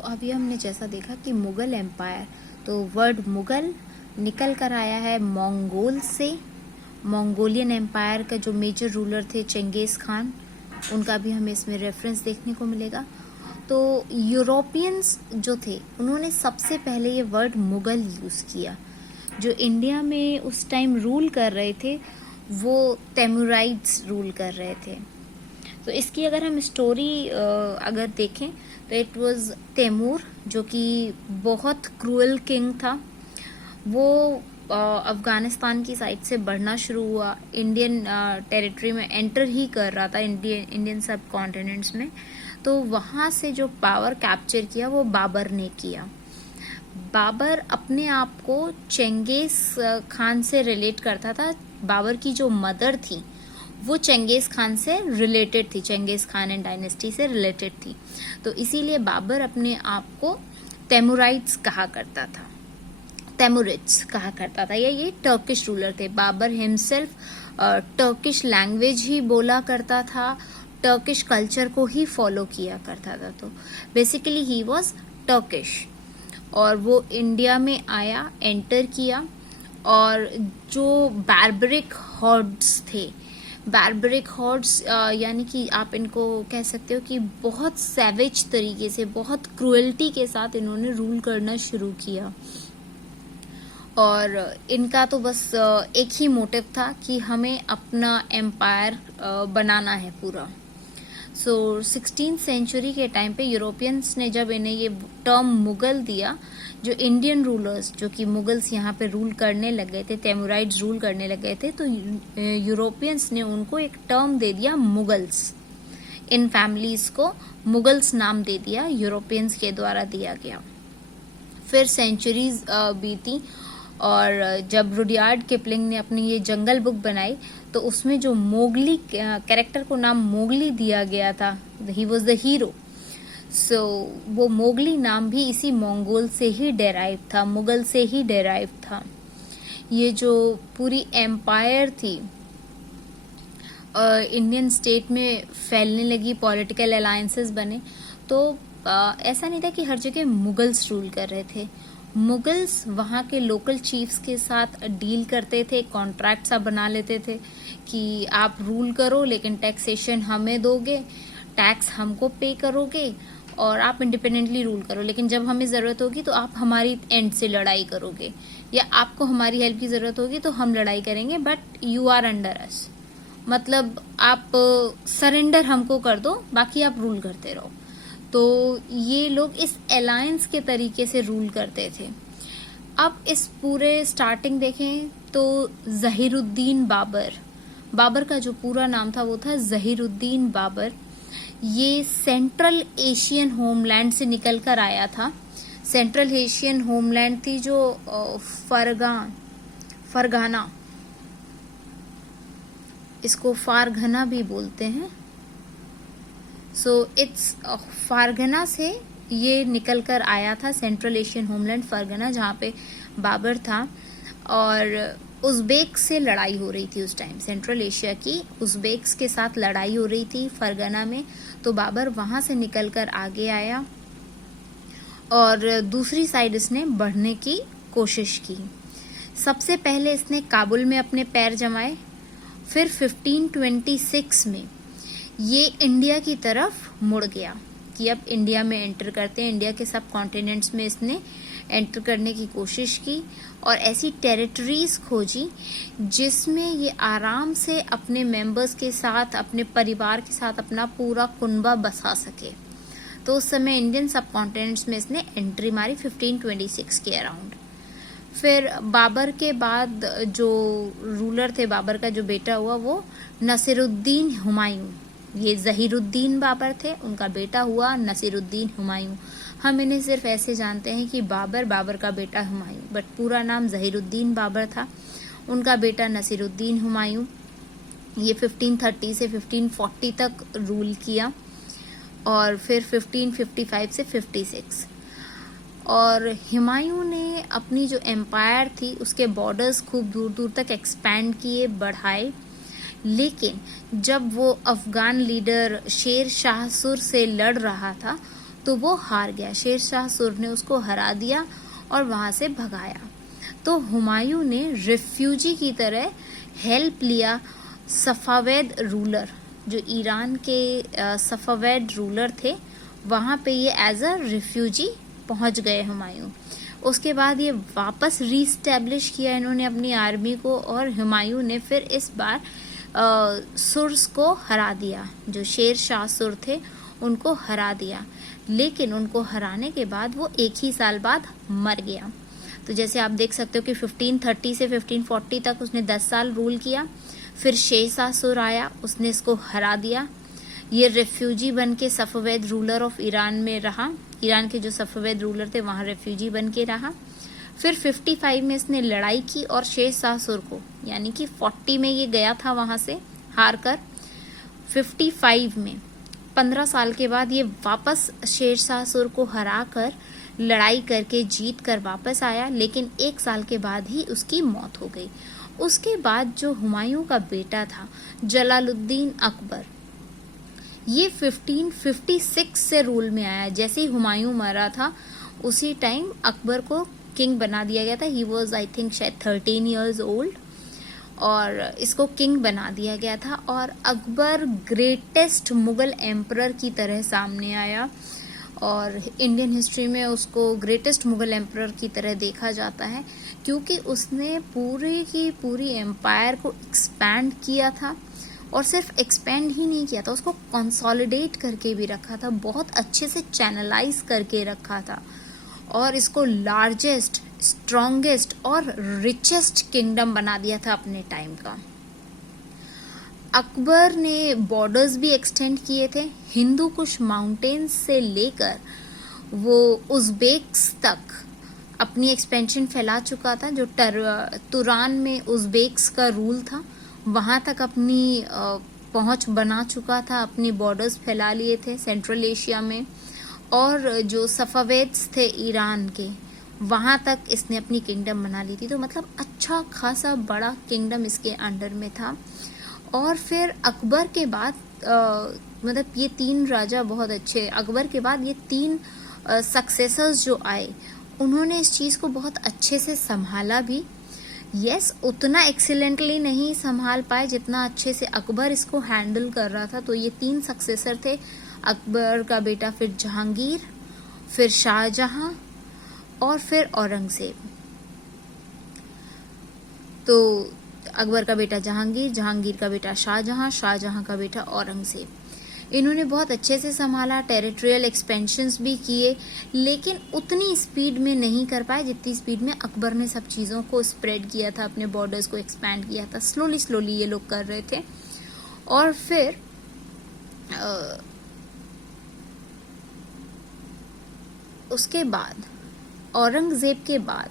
अभी हमने जैसा देखा कि मुगल एम्पायर, तो वर्ड मुगल निकल कर आया है मंगोल से। मंगोलियन एम्पायर का जो मेजर रूलर थे चंगेज़ खान, उनका भी हमें इसमें रेफरेंस देखने को मिलेगा। तो यूरोपियंस जो थे उन्होंने सबसे पहले ये वर्ड मुगल यूज़ किया। जो इंडिया में उस टाइम रूल कर रहे थे वो तैमूराइड्स रूल कर रहे थे। तो इसकी अगर हम स्टोरी अगर देखें तो इट वाज तैमूर, जो कि बहुत क्रूअल किंग था। वो अफगानिस्तान की साइड से बढ़ना शुरू हुआ, इंडियन टेरिटरी में एंटर ही कर रहा था, इंडियन सब कॉन्टिनेंट्स में। तो वहाँ से जो पावर कैप्चर किया वो बाबर ने किया। बाबर अपने आप को चंगेज़ खान से रिलेट करता था। बाबर की जो मदर थी वो चंगेज़ खान से रिलेटेड थी, चंगेज़ खान एंड डायनेस्टी से रिलेटेड थी। तो इसीलिए बाबर अपने आप को तैमूराइड्स कहा करता था, तैमूरिड्स कहा करता था। ये टर्किश रूलर थे। बाबर हिमसेल्फ टर्किश लैंग्वेज ही बोला करता था, टर्किश कल्चर को ही फॉलो किया करता था। तो बेसिकली ही वॉज टर्किश। और वो इंडिया में आया, एंटर किया, और जो बार्बरिक हॉर्ड्स थे, बार्बरिक हॉर्ड्स यानी कि आप इनको कह सकते हो कि बहुत सैवेज तरीके से, बहुत क्रूएल्टी के साथ इन्होंने रूल करना शुरू किया। और इनका तो बस एक ही मोटिव था कि हमें अपना एम्पायर बनाना है पूरा। 16th सेंचुरी के टाइम पे यूरोपियंस ने जब इन्हें ये टर्म मुगल दिया, जो इंडियन रूलर्स जो कि मुगल्स यहाँ पे रूल करने लग गए थे, तैमूराइड्स रूल करने लग गए थे, तो यूरोपियंस ने उनको एक टर्म दे दिया मुगल्स। इन फैमिलीज को मुगल्स नाम दे दिया, यूरोपियंस के द्वारा दिया गया। फिर सेंचुरीज बीती और जब रुडयार्ड किपलिंग ने अपनी ये जंगल बुक बनाई तो उसमें जो मोगली कैरेक्टर को नाम मोगली दिया गया था, ही वॉज द हीरो। वो मोगली नाम भी इसी मंगोल से ही डेराइव था, मुगल से ही डेराइव था। ये जो पूरी एम्पायर थी इंडियन स्टेट में फैलने लगी, पॉलिटिकल अलायंसेस बने। तो ऐसा नहीं था कि हर जगह मुगल्स रूल कर रहे थे। मुगल्स वहाँ के लोकल चीफ्स के साथ डील करते थे, कॉन्ट्रैक्ट सा बना लेते थे कि आप रूल करो लेकिन टैक्सेशन हमें दोगे, टैक्स हमको पे करोगे, और आप इंडिपेंडेंटली रूल करो, लेकिन जब हमें ज़रूरत होगी तो आप हमारी एंड से लड़ाई करोगे, या आपको हमारी हेल्प की ज़रूरत होगी तो हम लड़ाई करेंगे, बट यू आर अंडर अस। मतलब आप सरेंडर हमको कर दो, बाकी आप रूल करते रहो। तो ये लोग इस अलायंस के तरीके से रूल करते थे। अब इस पूरे स्टार्टिंग देखें तो ज़हीरुद्दीन बाबर, बाबर का जो पूरा नाम था वो था ज़हीरुद्दीन बाबर। ये सेंट्रल एशियन होमलैंड से निकल कर आया था। सेंट्रल एशियन होमलैंड थी जो फरगाना, इसको फारघना भी बोलते हैं। इट्स फारगना से ये निकल कर आया था, सेंट्रल एशियन होमलैंड फरगना, जहाँ पे बाबर था। और उज़्बेक से लड़ाई हो रही थी उस टाइम, सेंट्रल एशिया की उज़्बेक्स के साथ लड़ाई हो रही थी फरगना में। तो बाबर वहाँ से निकल कर आगे आया और दूसरी साइड इसने बढ़ने की कोशिश की। सबसे पहले इसने काबुल में अपने पैर जमाए, फिर 1526 में ये इंडिया की तरफ मुड़ गया कि अब इंडिया में एंटर करते हैं। इंडिया के सब कॉन्टिनेंट्स में इसने एंटर करने की कोशिश की और ऐसी टेरिटरीज खोजी जिसमें ये आराम से अपने मेंबर्स के साथ, अपने परिवार के साथ अपना पूरा कुनबा बसा सके। तो उस समय इंडियन सब कॉन्टिनेंट्स में इसने एंट्री मारी 1526 के अराउंड। फिर बाबर के बाद जो रूलर थे, बाबर का जो बेटा हुआ वो नसीरुद्दीन हुमायूं। ये ज़हीरुद्दीन बाबर थे, उनका बेटा हुआ नसीरुद्दीन हुमायूं। हम इन्हें सिर्फ ऐसे जानते हैं कि बाबर, बाबर का बेटा हुमायूं, बट पूरा नाम ज़हीरुद्दीन बाबर था। उनका बेटा नसीरुद्दीन हुमायूं, ये 1530 से 1540 तक रूल किया और फिर 1555 से 56। और हुमायूं ने अपनी जो एम्पायर थी उसके बॉर्डर्स खूब दूर दूर तक एक्सपैंड किए, बढ़ाए। लेकिन जब वो अफगान लीडर शेर शाह सुर से लड़ रहा था तो वो हार गया। शेर शाह सुर ने उसको हरा दिया और वहां से भगाया। तो हुमायूं ने रिफ्यूजी की तरह हेल्प लिया सफावेद रूलर, जो ईरान के सफावेद रूलर थे, वहां पे ये एज अ रिफ्यूजी पहुंच गए हुमायूं। उसके बाद ये वापस रीस्टैब्लिश किया इन्होंने अपनी आर्मी को, और हुमायूं ने फिर इस बार सुर्स को हरा दिया। जो शेर शाह सुर थे उनको हरा दिया, लेकिन उनको हराने के बाद वो एक ही साल बाद मर गया। तो जैसे आप देख सकते हो कि 1530 से 1540 तक उसने 10 साल रूल किया। फिर शेर शाह सुर आया, उसने इसको हरा दिया। ये रेफ्यूजी बन के सफेद रूलर ऑफ ईरान में रहा। ईरान के जो सफेद रूलर थे वहां रेफ्यूजी बन के रहा। फिर 55 में इसने लड़ाई की और शेर शाह सुर को, यानी कि 40 में ये गया था वहां से हार कर, 55 में 15 साल के बाद ये वापस शेर शाह सुर को हरा कर लड़ाई करके जीत कर वापस आया, लेकिन एक साल के बाद ही उसकी मौत हो गई। उसके बाद जो हुमायूं का बेटा था जलालुद्दीन अकबर, ये 1556 से रूल में आया। जैसे ही हुमायूं मरा था उसी टाइम अकबर को किंग बना दिया गया था। ही वॉज आई थिंक शायद 13 years old, और इसको किंग बना दिया गया था। और अकबर ग्रेटेस्ट मुगल एम्परर की तरह सामने आया, और इंडियन हिस्ट्री में उसको ग्रेटेस्ट मुगल एम्परर की तरह देखा जाता है, क्योंकि उसने पूरी की पूरी एम्पायर को एक्सपैंड किया था। और सिर्फ एक्सपेंड ही नहीं किया था, उसको कंसोलिडेट करके भी रखा था, बहुत अच्छे से चैनलाइज करके रखा था, और इसको लार्जेस्ट, स्ट्रॉन्गेस्ट और रिचेस्ट किंगडम बना दिया था अपने टाइम का। अकबर ने बॉर्डर्स भी एक्सटेंड किए थे। हिंदू कुश माउंटेन्स से लेकर वो उज़्बेक्स तक अपनी एक्सपेंशन फैला चुका था। जो तुरान में उज़्बेक्स का रूल था वहां तक अपनी पहुंच बना चुका था, अपनी बॉर्डर्स फैला लिए थे सेंट्रल एशिया में। और जो सफावेद्स थे ईरान के, वहां तक इसने अपनी किंगडम बना ली थी। तो मतलब अच्छा खासा बड़ा किंगडम इसके अंडर में था। और फिर अकबर के बाद मतलब ये 3 राजा बहुत अच्छे, अकबर के बाद ये 3 सक्सेसर्स जो आए, उन्होंने इस चीज को बहुत अच्छे से संभाला भी। यस, उतना एक्सीलेंटली नहीं संभाल पाए जितना अच्छे से अकबर इसको हैंडल कर रहा था। तो ये 3 सक्सेसर थे, अकबर का बेटा, फिर जहांगीर, फिर शाहजहां और फिर औरंगजेब। तो अकबर का बेटा जहांगीर, जहांगीर का बेटा शाहजहां, शाहजहां का बेटा औरंगजेब, इन्होंने बहुत अच्छे से संभाला, टेरिटोरियल एक्सपेंशंस भी किए, लेकिन उतनी स्पीड में नहीं कर पाए जितनी स्पीड में अकबर ने सब चीज़ों को स्प्रेड किया था, अपने बॉर्डर्स को एक्सपैंड किया था। स्लोली स्लोली ये लोग कर रहे थे। और फिर उसके बाद औरंगजेब के बाद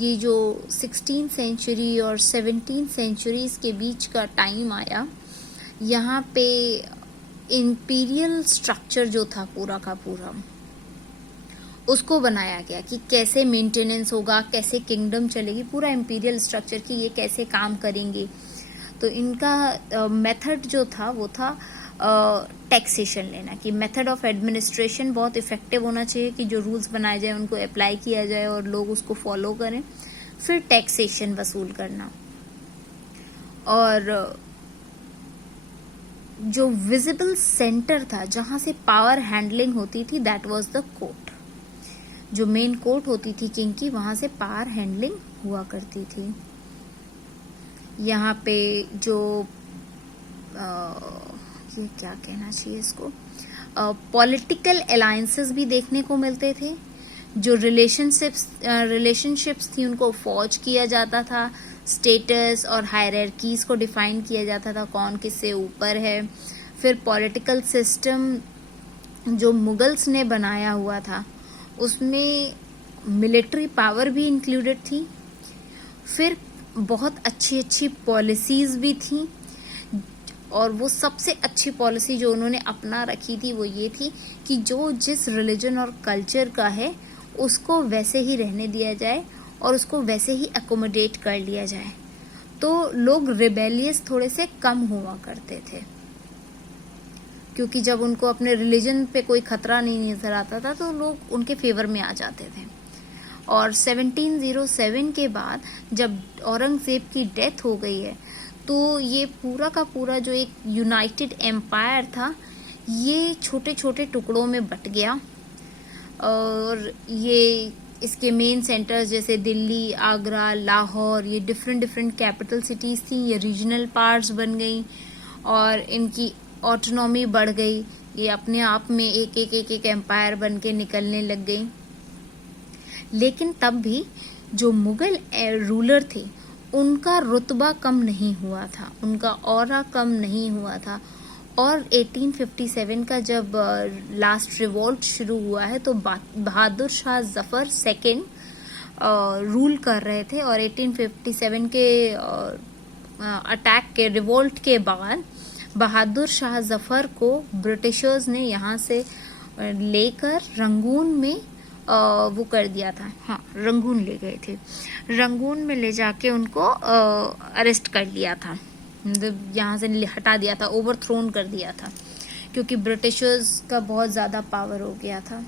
ये जो 16th सेंचुरी और 17th सेंचुरीज के बीच का टाइम आया, यहाँ पे इंपीरियल स्ट्रक्चर जो था पूरा का पूरा, उसको बनाया गया कि कैसे मेंटेनेंस होगा, कैसे किंगडम चलेगी, पूरा इंपीरियल स्ट्रक्चर की ये कैसे काम करेंगे। तो इनका मेथड जो था वो था टैक्सेशन लेना, कि मेथड ऑफ एडमिनिस्ट्रेशन बहुत इफेक्टिव होना चाहिए, कि जो रूल्स बनाए जाए उनको अप्लाई किया जाए और लोग उसको फॉलो करें। फिर टैक्सेशन वसूल करना, और जो विजिबल सेंटर था जहां से पावर हैंडलिंग होती थी, दैट वाज द कोर्ट। जो मेन कोर्ट होती थी किंग की, वहां से पावर हैंडलिंग हुआ करती थी। यहाँ पे जो ये क्या कहना चाहिए इसको, पॉलिटिकल अलायंसेस भी देखने को मिलते थे। जो रिलेशनशिप्स थी उनको फॉर्ज किया जाता था, स्टेटस और हायरार्कीज को डिफाइन किया जाता था, कौन किससे ऊपर है। फिर पॉलिटिकल सिस्टम जो मुगल्स ने बनाया हुआ था उसमें मिलिट्री पावर भी इंक्लूडेड थी। फिर बहुत अच्छी अच्छी पॉलिसीज भी थी, और वो सबसे अच्छी पॉलिसी जो उन्होंने अपना रखी थी वो ये थी कि जो जिस रिलीजन और कल्चर का है उसको वैसे ही रहने दिया जाए और उसको वैसे ही अकोमोडेट कर लिया जाए। तो लोग रिबेलियस थोड़े से कम हुआ करते थे। क्योंकि जब उनको अपने रिलीजन पे कोई खतरा नहीं नजर आता था तो लोग उनके फेवर में आ जाते थे। और 1707 के बाद जब औरंगजेब की डेथ हो गई है तो ये पूरा का पूरा जो एक यूनाइटेड एम्पायर था ये छोटे छोटे टुकड़ों में बट गया। और ये इसके मेन सेंटर्स जैसे दिल्ली, आगरा, लाहौर, ये डिफरेंट कैपिटल सिटीज थी, ये रीजनल पार्ट्स बन गई और इनकी ऑटोनॉमी बढ़ गई। ये अपने आप में एक एम्पायर बन के निकलने लग गई। लेकिन तब भी जो मुगल रूलर थे उनका रुतबा कम नहीं हुआ था, उनका ऑरा कम नहीं हुआ था। और 1857 का जब लास्ट रिवोल्ट शुरू हुआ है तो बहादुर शाह जफर सेकंड रूल कर रहे थे। और 1857 के अटैक के रिवोल्ट के बाद बहादुर शाह जफर को ब्रिटिशर्स ने यहाँ से लेकर रंगून में वो कर दिया था। हाँ, रंगून ले गए थे। रंगून में ले जाके उनको अरेस्ट कर लिया था, मतलब यहाँ से हटा दिया था, ओवरथ्रोन कर दिया था, क्योंकि ब्रिटिशर्स का बहुत ज़्यादा पावर हो गया था।